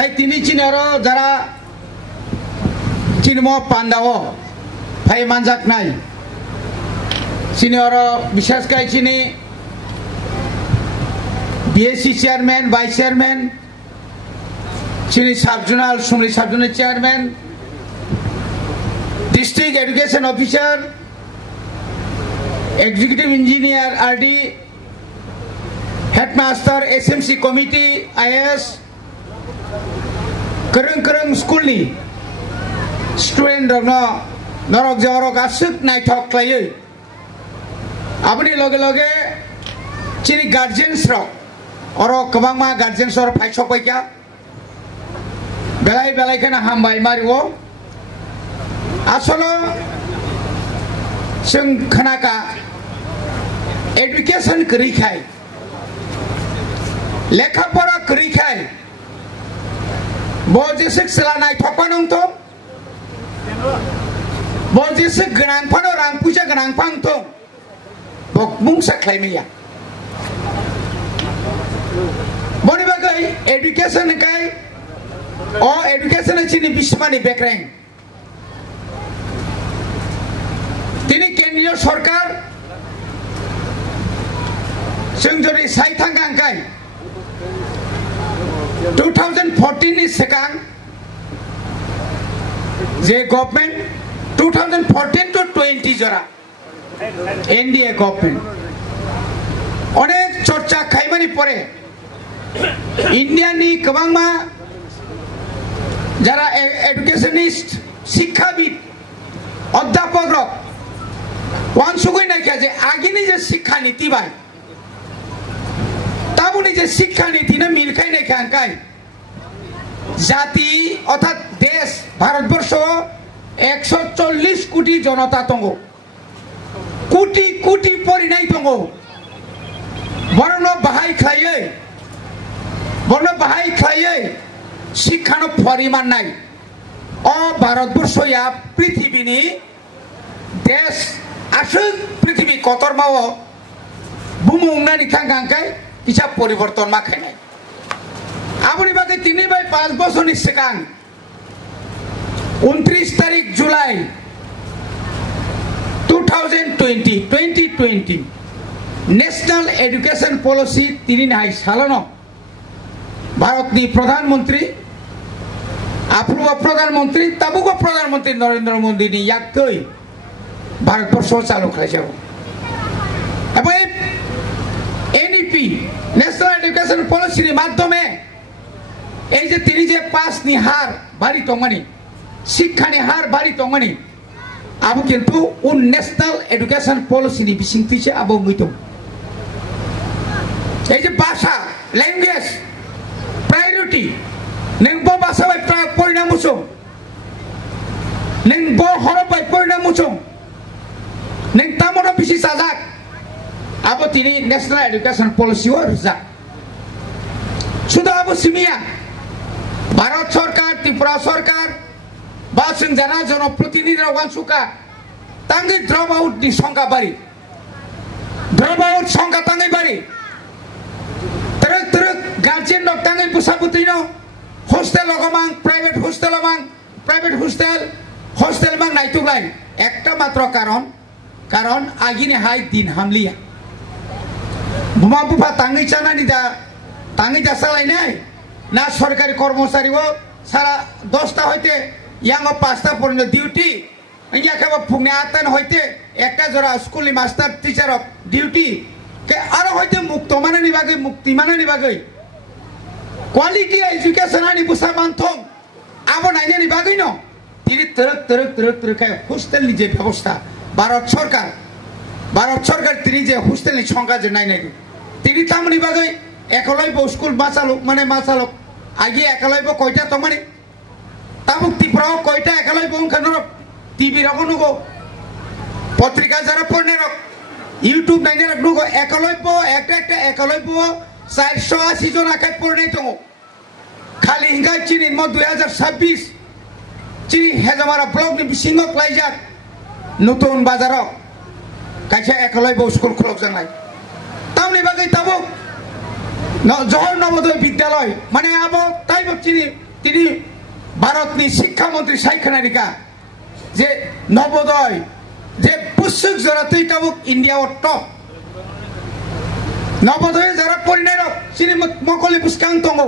তাই তিনি চিনারো যারা চিনম পান্ডাও ভাই মানজাক নাই চিনিয়র বিশেষ করে চিনি বিএসসি চেয়ারম্যান ভাইস চেয়ারম্যান চিনি সাবজোনাল সুমরি subzonal chairman district education officer executive engineer RD headmaster SMC committee IAS करं स्कूलनि स्टूडेंट रंगनो नरक जरक आसुक नायथक खालायो आबनि लगे लगे चिनि गार्जियन्स रक अर गोबांमा गार्जियन्स अर फायसबायका बेलाय बेलायखौनो हामबाय मारिओ आसल जों खोनाका एडुकेशन गैखाय लेखा पढ़ा करिखाय बजेसे सलानाय थपानंथ बजेसे गनांफानो रां फैसा गनांफांथ बकमुंसा खालायमिया बनि बागै एडुकेशन काय अ एडुकेशन चिनि बिस्मानि बेक्रें तिनि केंद्रीय सरकार जों जदि सायथांगांखाय 2014 ni sekang je government 2014 to 20 jora NDA government onek chorcha khaimani pore India ni kobangma jara educationist শিক্ষাবিদ অধ্যাপক রক ওয়ানসুগুই নাইকা যে আগিনি যে শিক্ষা নীতি বাই ताबुनि जे शिक्षा नीति ना मिलखाय नहीं खानखाय जाति अर्थात देश भारतवर्ष 140 कोटी जनता दंगो कोटी कोटी परिनाय दंगो बरनो बाहाय खायै शिक्षानो परिमाण नाय अ भारतवर्ष या पृथ्वीनि देश आसु पृथ्वी कतरमाओ बुमुंगनानि खानखाय किसा परिवर्तन मा खायनाय आबुनि बागै 3/5 बोसोरनि सिगां 29 तारिख जुलाइ 2020 नेशनल एडुकेशन पॉलिसी तिनिनाय सालानो भारतनि प्रधानमंत्री अपूर्व प्रधानमंत्री ताबुको प्रधानमंत्री नरेंद्र मोदी याकै भारतवर्ष चालू खालायजागौ एबा NEP नेशनल एडुकेशन पॉलिसी नि माध्यमे এই যে তিনি যে পাস নি হার বাড়ি তংমানি শিক্ষা নি হার বাড়ি তংমানি আবু কিন্তু উন ন্যাশনাল এডুকেশন পলিসি নি বিসিংতিছে আবু গইতো এই যে ভাষা ল্যাঙ্গুয়েজ প্রায়োরিটি নং ব ভাষা বাই পরিণাম মুছো नों ब हरफ बाय परिणाम मुचो नों तामनो बिसि साजाक आबो तिनि नेशनल एडुकेशन पॉलिसी व रुजा सुदा आबो सिमिया भारत सरकार त्रिपुरा सरकार बा जों जाना जनप्रतिनिधि वानसुका तांगै ड्रप आउट नि संख्या बारि ड्रप आउट संख्या तांगै बारि तरक तरक गार्जियन दक तांगै बुसाबुतिनो हस्टेल लगमां प्राइवेट हस्टेल मां नायतुलाय एकटा मात्र कारण आगिनि हाय दिन हामलिया बुमा बुफा तांगै चानानि दा सालायनाय ना सरकारी कर्मचारी वो सारा 10टा होते यांगो 5टा पर्यंत डिউটি ইয়াকাবা ফুংনে 8টা হইতে একটা জোড়া স্কুলি মাস্টার টিচার অফ ডিউটি কে আর হইতে মুক্ত মানে নিবাগৈ মুক্তি মানে নিবাগৈ কোয়ালিটি এডুকেশন আনি বুসা মানথং আবো নাইনে নিবাগৈ ন তিনি তরক খায় হোস্টেল নি যে ব্যবস্থা ভারত সরকার তিনি যে হোস্টেল নি সংখ্যা যে নাই তিনি তাম নিবাগৈ একলব্য স্কুল মাছালক আগে একলব্য কয়টা তো মানে তামুক ত্রিপুরাও কয়টা একলব্য ওখানে টিভি রকম নুগো পত্রিকা যারা পড়নে রক ইউটিউব নাইনে রক নুগো একলব্য একটা একলব্য 480 জন আকাই পড়নে তো খালি হিঙ্গা চিনি 2026 চিনি হেজামারা ব্লক নি বিসিংক লাইজাক নতুন বাজারক কাইছে একলব্য স্কুল খলক জানাই তামনি বাগৈ তাবো জহর নবোদয় বিদ্যালয় মানে আবো তাইব চিনি তিনি ভারতনি শিক্ষামন্ত্রী সাইখানারিকা যে নবোদয় যে পুস্তক জরাতেই তাবুক ইন্ডিয়া ও টপ নবোদয়ে যারা পরিণায়ক চিনি মকলি পুস্কাং তঙ্গ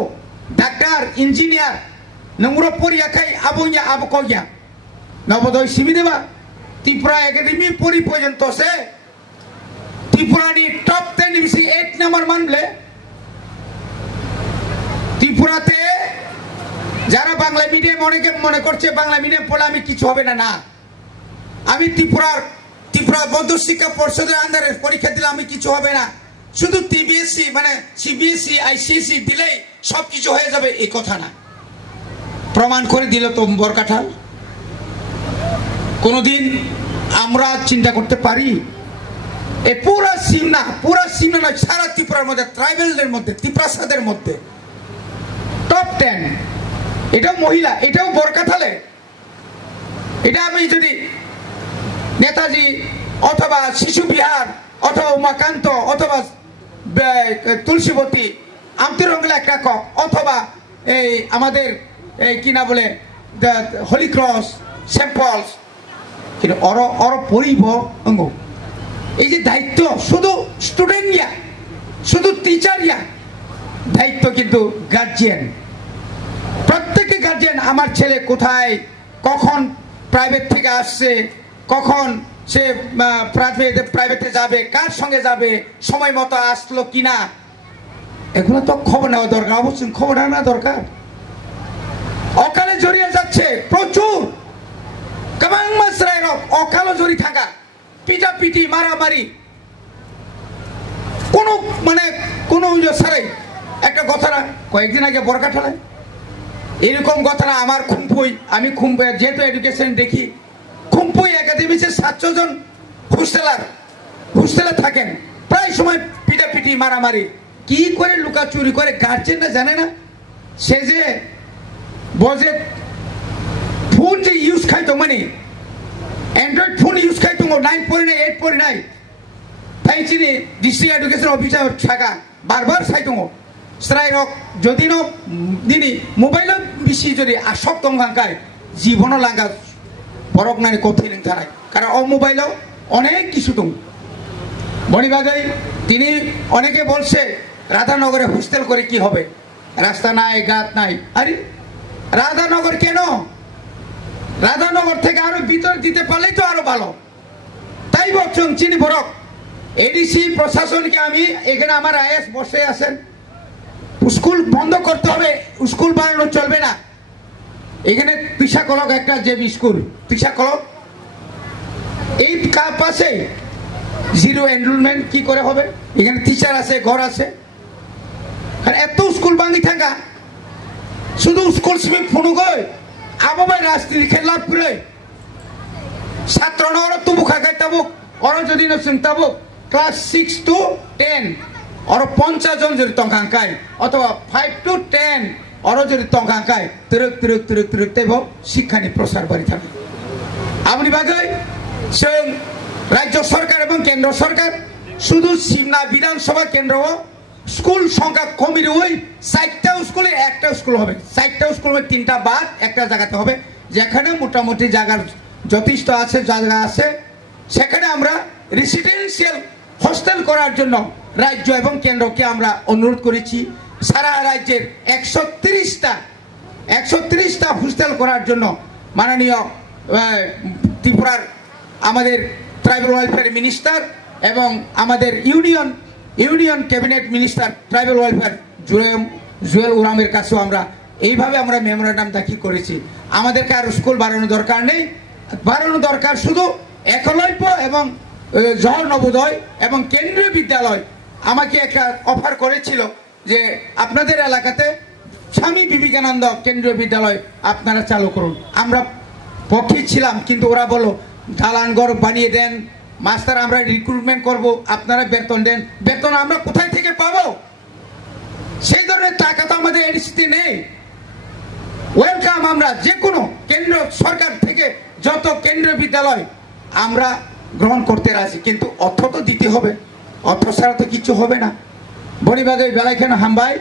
ডাক্তার ইঞ্জিনিয়ার নংর পরিয়াখাই আবুয়া আবকগিয়া নবোদয় সিমি দেবা ত্রিপুরা একাডেমি পরি পর্যন্ত সে ত্রিপুরানি টপ 10 বিসি 8 নাম্বার মানলে ত্রিপুরাতে যারা বাংলা মিডিয়াম অনেকে মনে করছে বাংলা মিডিয়াম পড়লে আমি কিছু হবে না না আমি ত্রিপুরা বৌদ্ধ শিক্ষা পর্ষদের আন্ডারে পরীক্ষা দিলে আমি কিছু হবে না শুধু টিবিএসসি মানে সিবিএসসি আইসিএসসি দিলেই সব কিছু হয়ে যাবে এই কথা না প্রমাণ করে দিল তো বরকাঠাল কোনদিন আমরা চিন্তা করতে পারি এই পুরা সিমনা নয় সারা ত্রিপুরার মধ্যে ট্রাইবেলদের মধ্যে ত্রিপ্রাসাদের মধ্যে টপ 10 এটাও মহিলা এটাও বরকাঠালে এটা আমি যদি নেতাজি অথবা শিশু বিহার অথবা উমাকান্ত অথবা তুলসীবতী আমতিরঙ্গলা একটা কক অথবা এই আমাদের এই কি না বলে হলি ক্রস স্যাম্পলস কিন্তু অর পরিব অঙ্গ এই যে দায়িত্ব শুধু স্টুডেন্ট ইয়া শুধু টিচার ইয়া দায়িত্ব কিন্তু গার্জিয়ান প্রত্যেকে গার্জিয়ান আমার ছেলে কোথায় কখন প্রাইভেট থেকে আসছে কখন সে প্রাইভেটে যাবে কার সঙ্গে যাবে সময় মতো আসলো কিনা এগুলো তো খবর নেওয়া দরকার অবশ্যই খবর নেওয়া দরকার অকালে জড়িয়ে যাচ্ছে প্রচুর কামাং মাসরায় অকালে জড়ি থাকা পিটাপিটি মারামারি কোন সারাই একটা কথা না কয়েকদিন আগে বরকাঠালে এরকম কথা না আমার খুম্পুই আমি খুম্পুই যেহেতু এডুকেশন দেখি খুম্পুই একাডেমিতে 700 জন হোস্টেলে থাকেন প্রায় সময় পিটাপিটি মারামারি কি করে লুকাচুরি করে গার্জেনরা জানে না সে যে বজে ফোন যে ইউজ খাইতো মানে অ্যান্ড্রয়েড ফোন ইউজ খাইতো 9 পড়ি নাই 8 পড়ি নাই তাই চিনি ডিস্ট্রিক্ট এডুকেশন অফিসার থাকা বারবার সাইতো স্রাই রক যদি ন দিনি মোবাইল বেশি যদি আসক্ত হাঙ্কায় জীবনও লাঙ্গা বরক নানি কোথায় থানায় কারণ ও মোবাইলও অনেক কিছু দম বনিবাগাই তিনি অনেকে বলছে রাধানগরে হোস্টেল করে কি হবে রাস্তা নাই গাত নাই আরে রাধানগর কেন রাধানগর থেকে আরো ভিতর দিতে পারলেই তো আরো ভালো তাই বলছেন চিনি বরক এডিসি প্রশাসনকে আমি এখানে আমার আইএস বসে আছেন স্কুল বন্ধ করতে হবে স্কুল বানানো চলবে না এখানে পিসা কলক একটা যে স্কুল পিসা কলক এই পাশে জিরো এনরোলমেন্ট কি করে হবে এখানে টিচার আছে ঘর আছে আর এত স্কুল ভাঙি থাকা শুধু স্কুল সিমিক ফোন গই আবাবাই রাজনীতি খেলাপ করে ছাত্র নগর তুবু খাগাই তাবুক ওর যদি নসিং তাবুক ক্লাস 6 to 10 ওর 50 জন যদি টঙ্কাঙ্কায় অথবা 5 to 10 ওর যদি টঙ্কাঙ্কায় তুরুক তেব শিক্ষানি প্রসার বাড়ি থাকে আপনি বাগাই जों রাজ্য সরকার এবং কেন্দ্র সরকার শুধু সিমনা বিধানসভা কেন্দ্র স্কুল সংখ্যা কমিয়ে ওই 4টা স্কুলে একটা স্কুল হবে 4টা স্কুলে 3টা বাদ একটা জায়গাতে হবে যেখানে মোটামুটি জায়গার যথেষ্ট আছে জায়গা আছে সেখানে আমরা রেসিডেন্সিয়াল হোস্টেল করার জন্য রাজ্য এবং কেন্দ্রকে আমরা অনুরোধ করেছি সারা রাজ্যের 130টা হোস্টেল করার জন্য মাননীয় ত্রিপুরার আমাদের ট্রাইবাল ওয়েলফেয়ার মিনিস্টার এবং আমাদের union cabinet minister tribal welfare Jual উরামের কাছেও আমরা এইভাবে আমরা মেমোরেন্ডাম দাখিল করেছি আমাদেরকে আর স্কুল বাড়ানো দরকার নেই বাড়ানো দরকার শুধু একলব্য এবং জওহর নবোদয় এবং কেন্দ্রীয় বিদ্যালয় আমাকে একটা অফার করেছিল যে আপনাদের এলাকাতে স্বামী বিবেকানন্দ কেন্দ্রীয় বিদ্যালয় আপনারা চালু করুন আমরা পক্ষে ছিলাম কিন্তু ওরা বলল দালানঘর বানিয়ে দেন মাস্টার আমরা রিক্রুটমেন্ট করব আপনারা বেতন দেন বেতন আমরা কোথায় থেকে পাবো সেই ধরনের টাকা তো আমাদের এডিসিতে নেই ওয়েলকাম আমরা যে কোনো কেন্দ্র সরকার থেকে যত কেন্দ্রীয় বিদ্যালয় আমরা গ্রহণ করতে রাজি কিন্তু অর্থ তো দিতে হবে অর্থ ছাড়া তো কিছু হবে না বনিবাগে বেলাইখানে হামবাই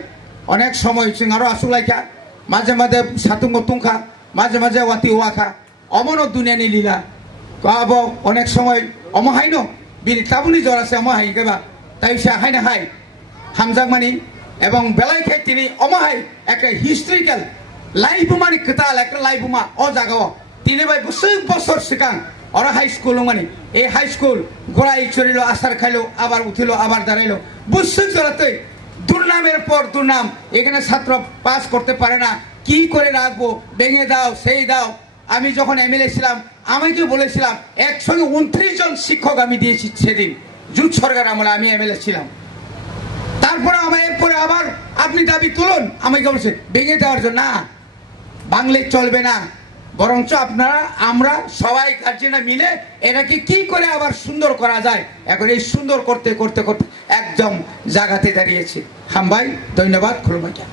অনেক সময় সিঙ্গারও আসুলাইকা মাঝে মাঝে সাতুঙ্গ তুংখা মাঝে মাঝে ওয়াতি ওয়াখা অমনো দুনিয়ানি লীলা আব অনেক সময় অমহাইন বিনি তাবুনি জ্বর আছে অমহাই কেবা তাই সে হাই না হাই হামজাগমানি এবং বেলায় খেয়ে তিনি অমহাই একটা হিস্ট্রিক্যাল লাইবুমানি কেতাল একটা লাইবুমা অ জাগাও তিনি ভাই বছর সিকাং ওরা হাই স্কুল মানে এই হাই স্কুল ঘোড়াই চড়িল আসার খাইলো আবার উঠিল আবার দাঁড়াইলো বুঝছে চলাতে দুর্নামের পর দুর্নাম এখানে ছাত্র পাস করতে পারে না কি করে রাখবো ভেঙে দাও সেই দাও আমি যখন এমএলএ ছিলাম আমাকে বলেছিলাম 129 জন শিক্ষক আমি দিয়েছি সেদিন জুট সরকার আমলে আমি এমএলএ ছিলাম তারপরে আমার এরপরে আবার আপনি দাবি তুলুন আমাকে বলছে ভেঙে দেওয়ার জন্য না বাংলে চলবে না বরঞ্চ আপনারা আমরা সবাই গার্জেনরা মিলে এটাকে কি করে আবার সুন্দর করা যায় এখন এই সুন্দর করতে করতে করতে একদম জায়গাতে দাঁড়িয়েছে হাম ভাই ধন্যবাদ খুলমাইয়া